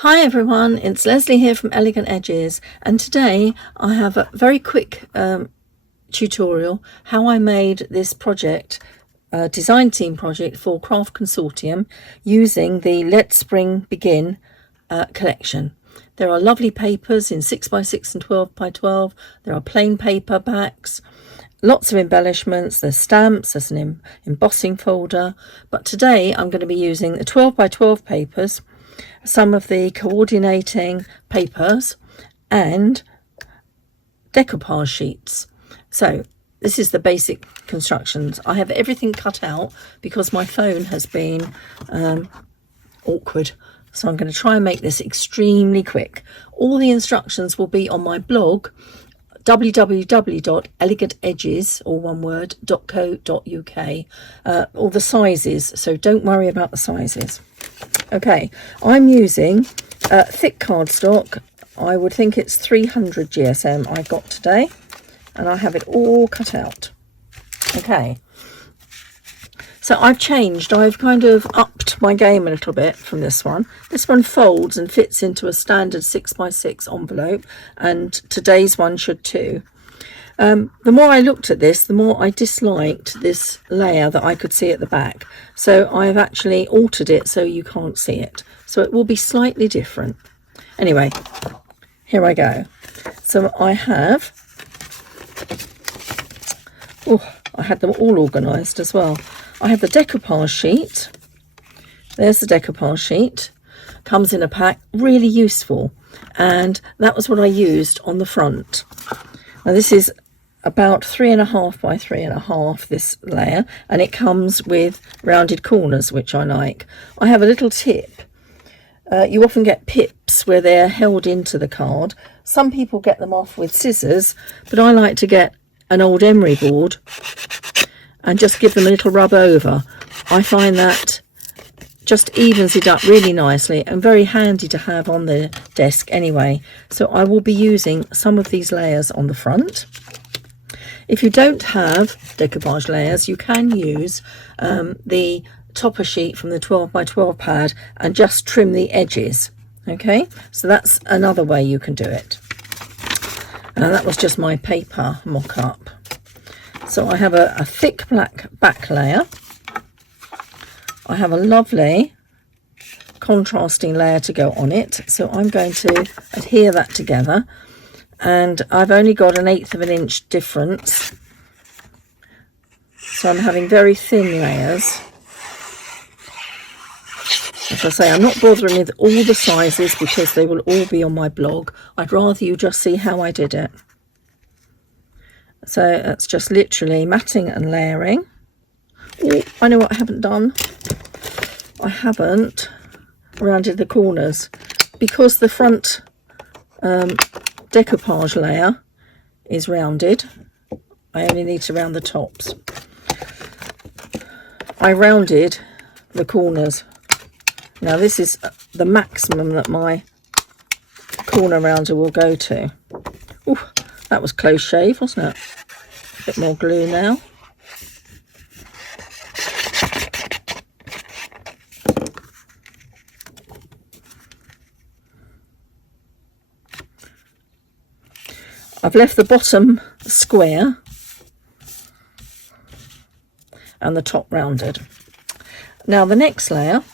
Hi everyone, it's Leslie here from Elegant Edges, and today I have a very quick tutorial how I made this project, design team project for Craft Consortium using the Let Spring Begin collection. There are lovely papers in 6x6 and 12x12, there are plain paper backs, lots of embellishments, there's stamps, there's an embossing folder, but today I'm going to be using the 12x12 papers, some of the coordinating papers and decoupage sheets. So this is the basic constructions. I have everything cut out because my phone has been awkward, so I'm going to try and make this extremely quick. All the instructions will be on my blog, www.elegantedges, all one word, .co.uk, all the sizes, so don't worry about the sizes. Okay, I'm using thick cardstock. I would think it's 300 GSM I got today, and I have it all cut out. Okay, so I've kind of upped my game a little bit from this one. This one folds and fits into a standard 6x6 envelope, and today's one should too. The more I looked at this, the more I disliked this layer that I could see at the back. So I've actually altered it so you can't see it. So it will be slightly different. Anyway, here I go. So I have, I had them all organised as well. I have the decoupage sheet. There's the decoupage sheet. Comes in a pack, really useful. And that was what I used on the front. Now this is about 3.5 by 3.5, this layer, and it comes with rounded corners, which I like. I have a little tip. You often get pips where they're held into the card. Some people get them off with scissors, but I like to get an old emery board and just give them a little rub over. I find that just evens it up really nicely and very handy to have on the desk anyway. So I will be using some of these layers on the front. If you don't have decoupage layers, you can use the topper sheet from the 12x12 pad and just trim the edges. Okay, so that's another way you can do it. And that was just my paper mock-up. So I have a thick black back layer. I have a lovely contrasting layer to go on it, so I'm going to adhere that together, and I've only got 1/8 of an inch difference, so I'm having very thin layers. As I say, I'm not bothering with all the sizes because they will all be on my blog. I'd rather you just see how I did it. So that's just literally matting and layering. Oh, I know what I haven't done. I haven't rounded the corners because the front decoupage layer is rounded. I only need to round the tops. I rounded the corners. Now this is the maximum that my corner rounder will go to. Ooh, that was close shave, wasn't it? A bit more glue now. I've left the bottom square and the top rounded. Now the next layer,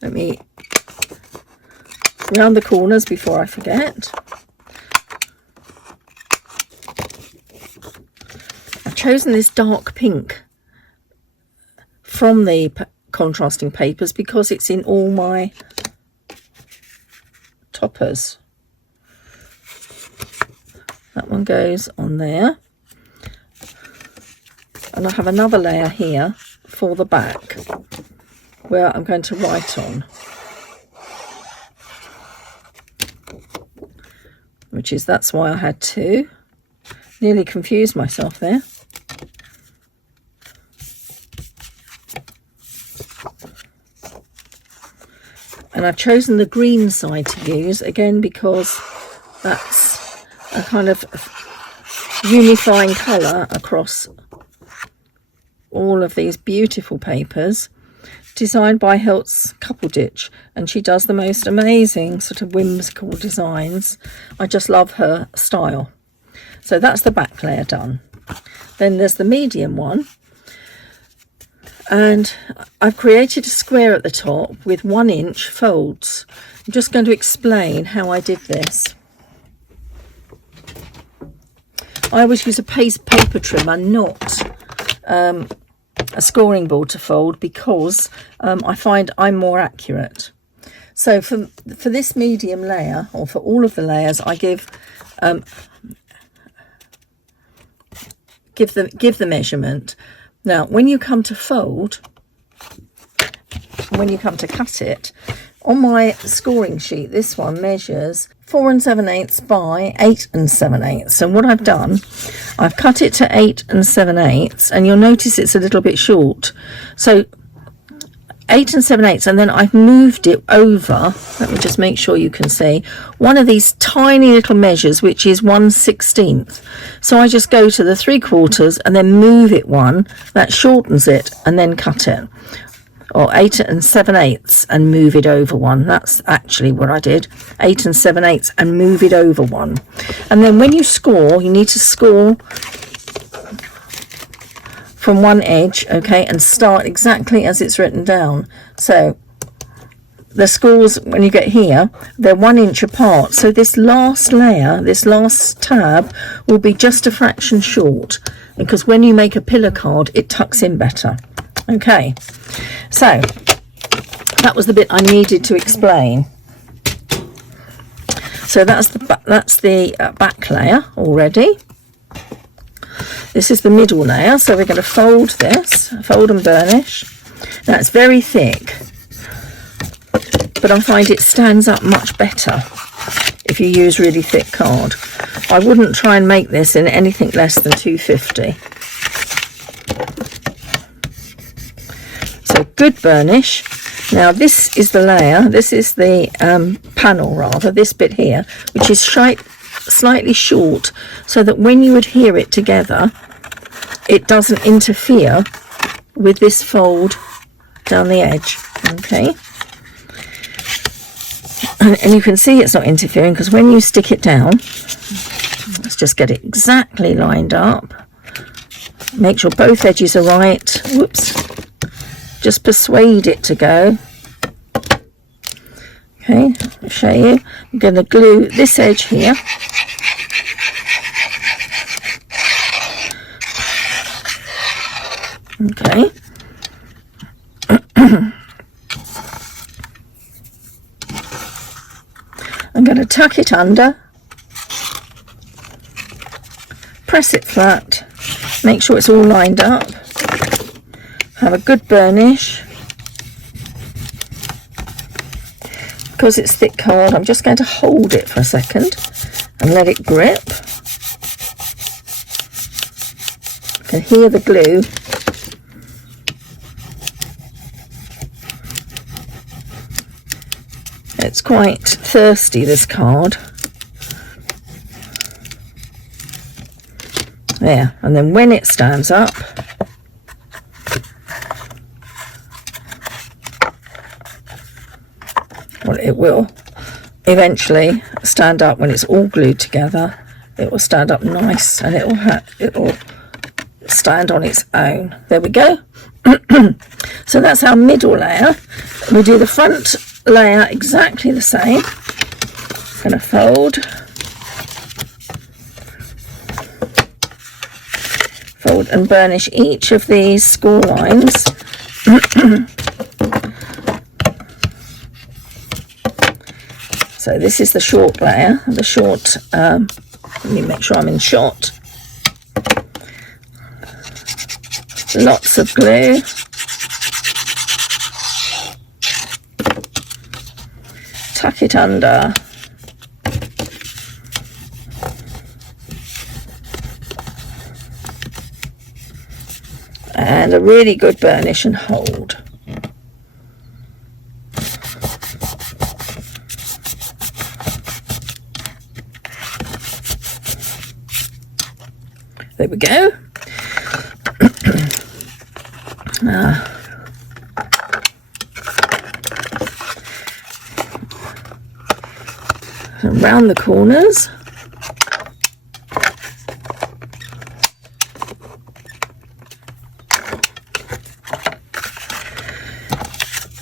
let me round the corners before I forget. I've chosen this dark pink from the contrasting papers because it's in all my toppers. That one goes on there, and I have another layer here for the back where I'm going to write on, that's why I had two. Nearly confused myself there. And I've chosen the green side to use, again, because that's a kind of unifying colour across all of these beautiful papers. designed by Hello Cuppleditch, and she does the most amazing sort of whimsical designs. I just love her style. So that's the back layer done. Then there's the medium one, and I've created a square at the top with 1 inch folds. I'm just going to explain how I did this. I always use a paper trimmer, not a scoring board to fold, because I find I'm more accurate. So for this medium layer, or for all of the layers, I give the measurement. Now when you come to fold, when you come to cut it, on my scoring sheet, this one measures 4 7/8 by 8 7/8. So what I've done, I've cut it to 8 7/8, and you'll notice it's a little bit short. So 8 7/8, and then I've moved it over. Let me just make sure you can see one of these tiny little measures, which is 1/16. So I just go to the 3/4 and then move it one. That shortens it, and then cut it. Or 8 7/8 and move it over one. That's actually what I did. 8 7/8 and move it over one. And then when you score, you need to score from one edge, okay, and start exactly as it's written down. So the scores, when you get here, they're 1 inch apart. So this last layer, this last tab, will be just a fraction short, because when you make a pillar card, it tucks in better. Okay, so that was the bit I needed to explain. So that's the back layer already. This is the middle layer, so we're going to fold this, fold and burnish. Now it's very thick, but I find it stands up much better if you use really thick card. I wouldn't try and make this in anything less than 250. So good burnish. Now this is the layer, this is the panel rather, this bit here, which is slightly short, so that when you adhere it together, it doesn't interfere with this fold down the edge. Okay, and you can see it's not interfering, because when you stick it down, let's just get it exactly lined up, make sure both edges are right. Whoops, just persuade it to go. Okay, I'll show you. I'm going to glue this edge here. Okay. I'm going to tuck it under, press it flat, make sure it's all lined up, have a good burnish. Because it's thick card, I'm just going to hold it for a second and let it grip. You can hear the glue. It's quite thirsty, this card. There, and then when it stands up, well, it will eventually stand up when it's all glued together. It will stand up nice, and it will stand on its own. There we go. So that's our middle layer. We'll do the front layer exactly the same. I'm going to fold and burnish each of these score lines. So this is the short layer, the short, let me make sure I'm in shot. Lots of glue. Tuck it under. And a really good burnish and hold. There we go. round the corners.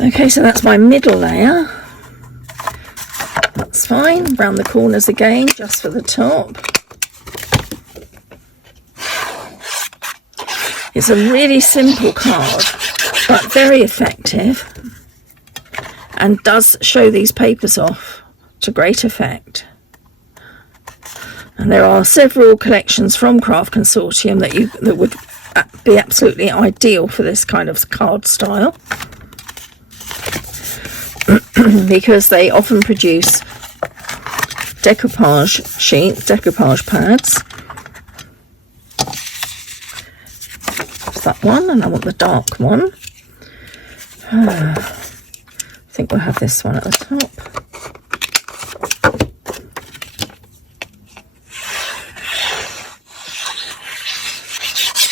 Okay, so that's my middle layer. That's fine. Round the corners again, just for the top. It's a really simple card, but very effective, and does show these papers off to great effect. And there are several collections from Craft Consortium that would be absolutely ideal for this kind of card style, because they often produce decoupage sheets, decoupage pads. That one, and I want the dark one. I think we'll have this one at the top.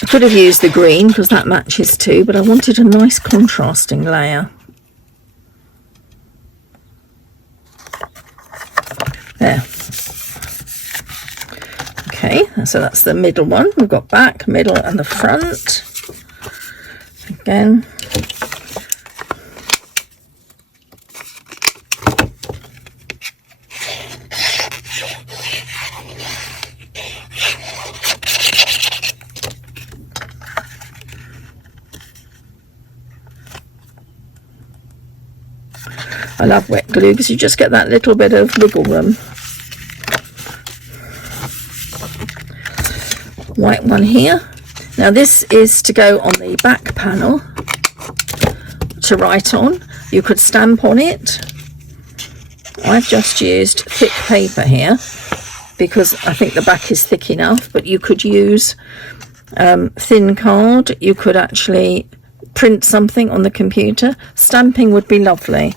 I could have used the green because that matches too, but I wanted a nice contrasting layer. There. Okay, so that's the middle one. We've got back, middle and the front. Again. I love wet glue because you just get that little bit of wiggle room. White one here. Now this is to go on the back panel to write on. You could stamp on it. I've just used thick paper here because I think the back is thick enough, but you could use thin card. You could actually print something on the computer. Stamping would be lovely.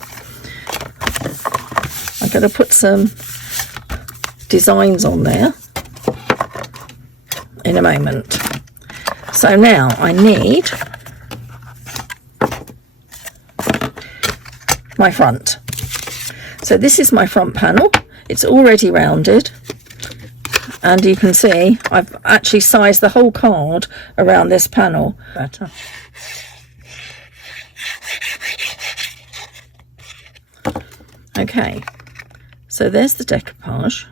I'm going to put some designs on there in a moment. So now I need my front. So this is my front panel. It's already rounded, and you can see I've actually sized the whole card around this panel better. Okay, so there's the decoupage.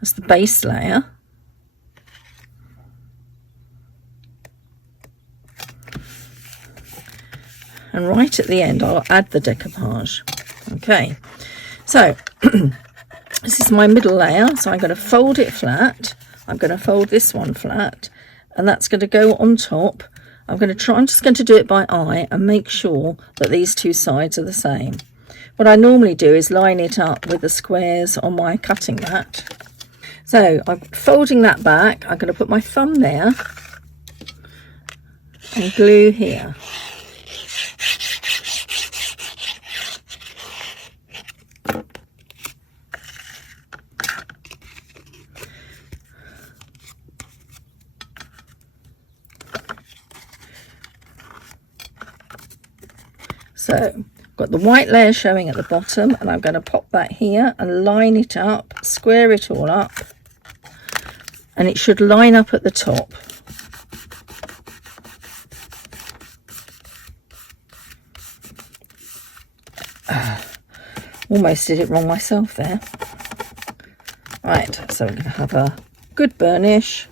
That's the base layer. And right at the end I'll add the decoupage. Okay, so this is my middle layer, so I'm going to fold it flat. I'm going to fold this one flat, and that's going to go on top. I'm just going to do it by eye and make sure that these two sides are the same. What I normally do is line it up with the squares on my cutting mat. So I'm folding that back. I'm going to put my thumb there and glue here. So got the white layer showing at the bottom, and I'm going to pop that here and line it up, square it all up, and it should line up at the top. Almost did it wrong myself there. Right, so we're going to have a good burnish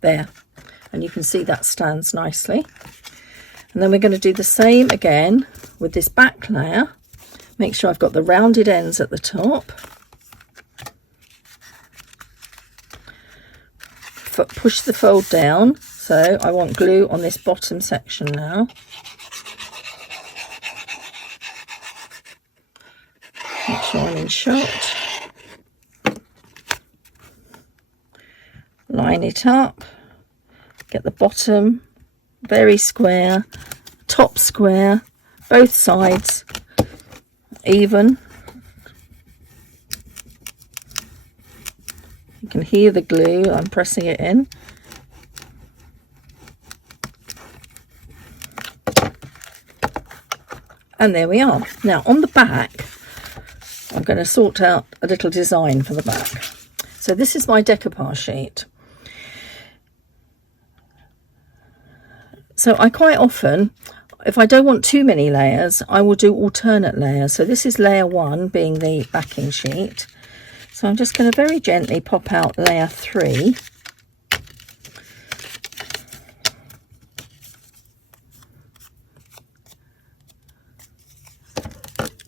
there, and you can see that stands nicely. And then we're going to do the same again with this back layer. Make sure I've got the rounded ends at the top. Push the fold down. So I want glue on this bottom section now. Make sure I'm in shot. Line it up. Get the bottom very square, top square, both sides even. You can hear the glue, I'm pressing it in. And there we are. Now on the back, I'm going to sort out a little design for the back. So this is my decoupage sheet. So I quite often, if I don't want too many layers, I will do alternate layers. So this is layer 1 being the backing sheet. So I'm just going to very gently pop out layer 3.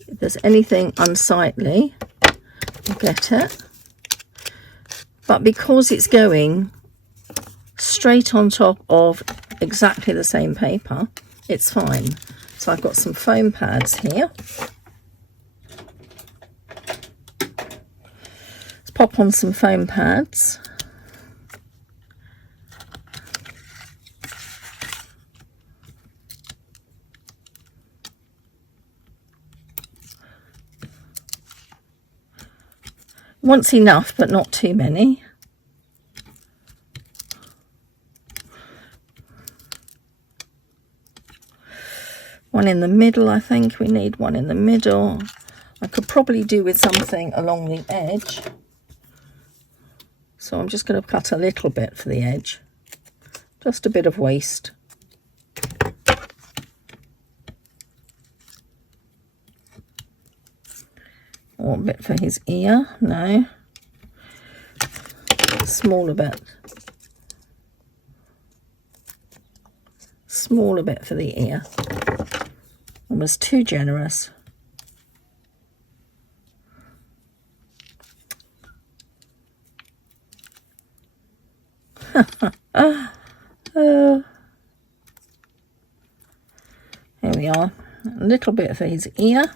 If there's anything unsightly, I'll get it. But because it's going straight on top of exactly the same paper, it's fine. So I've got some foam pads here. Let's pop on some foam pads. Wants enough, but not too many. One in the middle, I think we need one in the middle. I could probably do with something along the edge. So I'm just going to cut a little bit for the edge. Just a bit of waste. Or a bit for his ear. No. Smaller bit. Smaller bit for the ear. Almost too generous. Here we are. A little bit for his ear.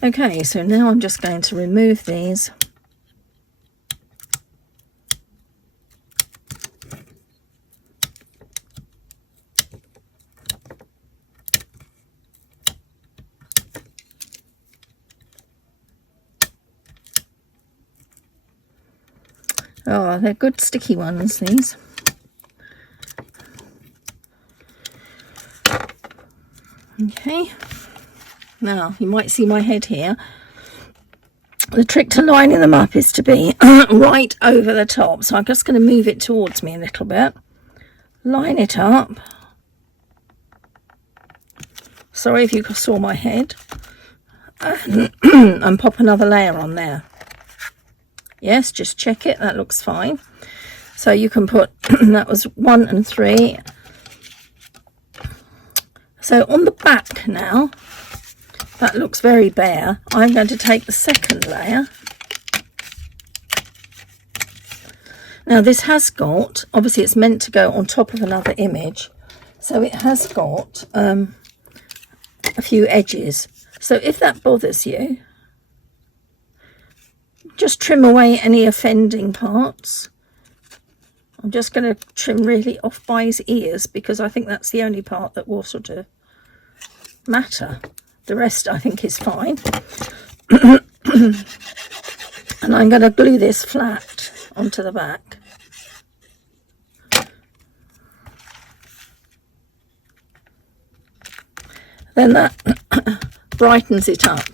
Okay, so now I'm just going to remove these. Oh, they're good sticky ones, these. Okay. Now, you might see my head here. The trick to lining them up is to be right over the top. So I'm just going to move it towards me a little bit. Line it up. Sorry if you saw my head. And pop another layer on there. Yes, just check it. That looks fine. So you can put, that was 1 and 3. So on the back now, that looks very bare. I'm going to take the second layer. Now this has got, obviously it's meant to go on top of another image. So it has got a few edges. So if that bothers you, just trim away any offending parts. I'm just going to trim really off by his ears because I think that's the only part that will sort of matter. The rest I think is fine. And I'm going to glue this flat onto the back. Then that brightens it up.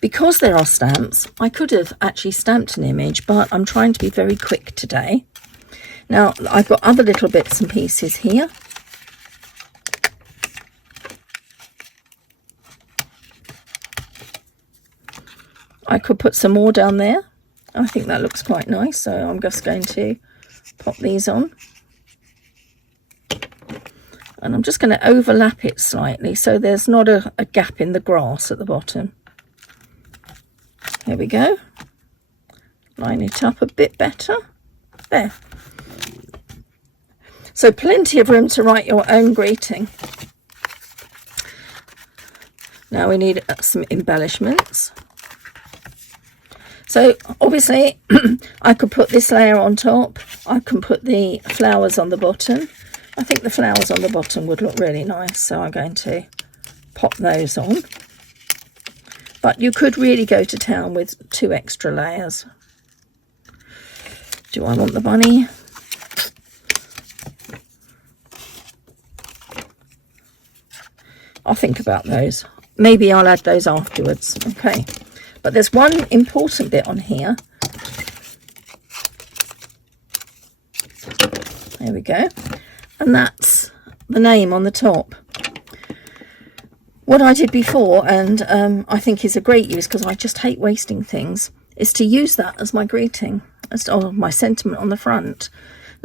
Because there are stamps, I could have actually stamped an image, but I'm trying to be very quick today. Now, I've got other little bits and pieces here. I could put some more down there. I think that looks quite nice, so I'm just going to pop these on. And I'm just going to overlap it slightly so there's not a gap in the grass at the bottom. There we go. Line it up a bit better. There. So plenty of room to write your own greeting. Now we need some embellishments. So obviously I could put this layer on top. I can put the flowers on the bottom. I think the flowers on the bottom would look really nice, so I'm going to pop those on. But you could really go to town with 2 extra layers. Do I want the bunny? I'll think about those. Maybe I'll add those afterwards. Okay, But there's one important bit on here. There we go. And that's the name on the top. What I did before, and I think is a great use, because I just hate wasting things, is to use that as my greeting, as my sentiment on the front.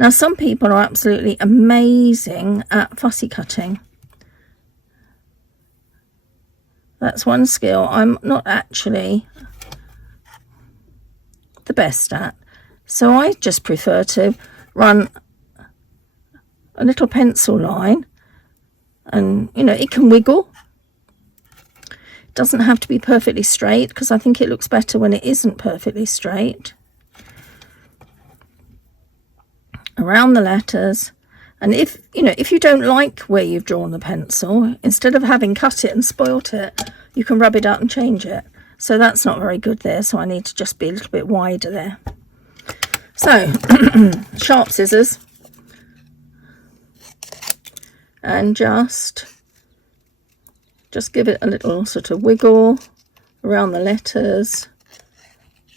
Now, some people are absolutely amazing at fussy cutting. That's one skill I'm not actually the best at. So I just prefer to run a little pencil line, and, you know, it can wiggle. It doesn't have to be perfectly straight, because I think it looks better when it isn't perfectly straight. Around the letters. And if you don't like where you've drawn the pencil, instead of having cut it and spoilt it, you can rub it out and change it. So that's not very good there, so I need to just be a little bit wider there. So, sharp scissors. And just give it a little sort of wiggle around the letters.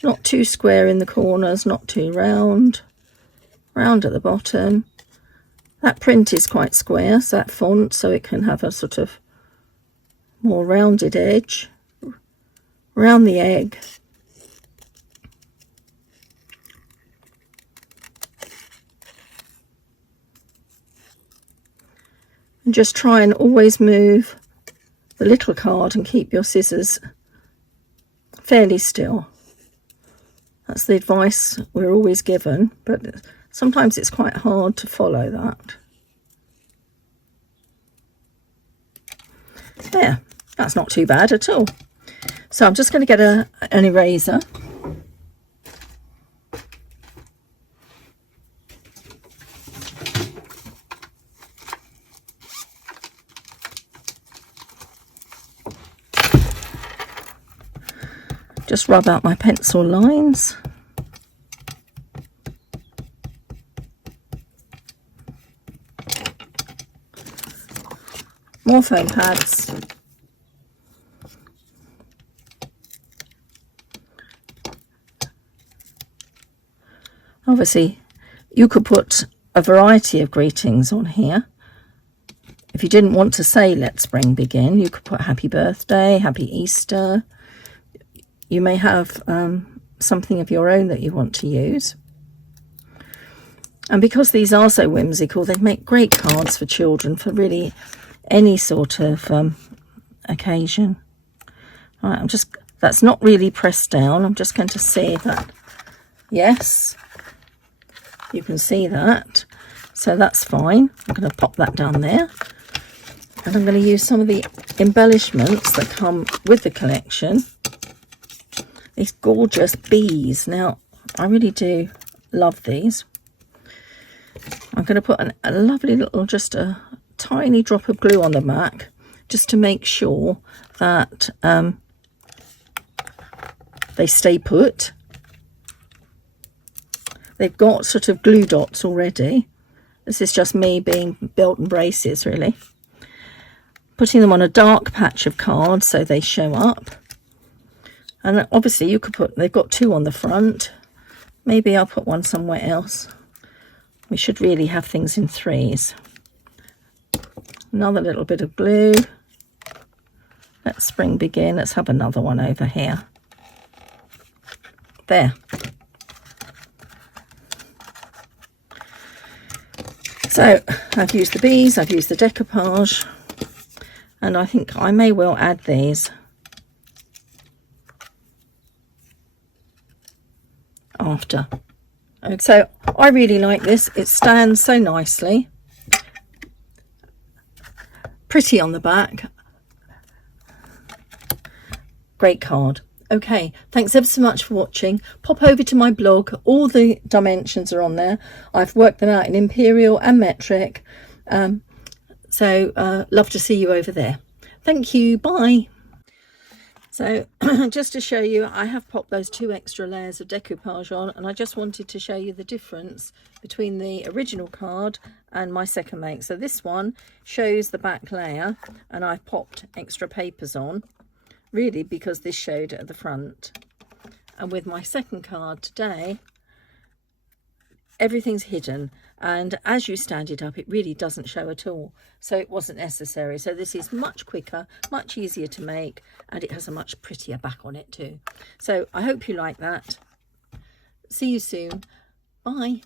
Not too square in the corners, not too round. Round at the bottom. That print is quite square, so that font, so it can have a sort of more rounded edge. Around the egg. And just try and always move the little card and keep your scissors fairly still. That's the advice we're always given, but sometimes it's quite hard to follow that. There, that's not too bad at all. So I'm just going to get an eraser. Just rub out my pencil lines. More foam pads. Obviously, you could put a variety of greetings on here. If you didn't want to say "Let Spring Begin," you could put "Happy Birthday," "Happy Easter." You may have something of your own that you want to use. And because these are so whimsical, they make great cards for children for really any sort of occasion. All right, that's not really pressed down. I'm just going to see that. Yes, you can see that. So that's fine. I'm going to pop that down there. And I'm going to use some of the embellishments that come with the collection. These gorgeous bees. Now, I really do love these. I'm going to put a lovely little, just a tiny drop of glue on the back, just to make sure that they stay put. They've got sort of glue dots already. This is just me being belt and braces, really. Putting them on a dark patch of card so they show up. And obviously you could put, they've got two on the front. Maybe I'll put one somewhere else. We should really have things in threes. Another little bit of glue. Let spring begin. Let's have another one over here. There. So I've used the bees, I've used the decoupage, and I think I may well add these after. And so I really like this. It stands so nicely. Pretty on the back. Great card. Okay, thanks ever so much for watching. Pop over to my blog. All the dimensions are on there. I've worked them out in imperial and metric. So love to see you over there. Thank you. Bye. So just to show you, I have popped those 2 extra layers of decoupage on, and I just wanted to show you the difference between the original card and my second make. So this one shows the back layer, and I've popped extra papers on. really, because this showed at the front. And with my second card today, everything's hidden, and as you stand it up it really doesn't show at all, so it wasn't necessary. So this is much quicker, much easier to make, and it has a much prettier back on it too. So I hope you like that. See you soon. Bye.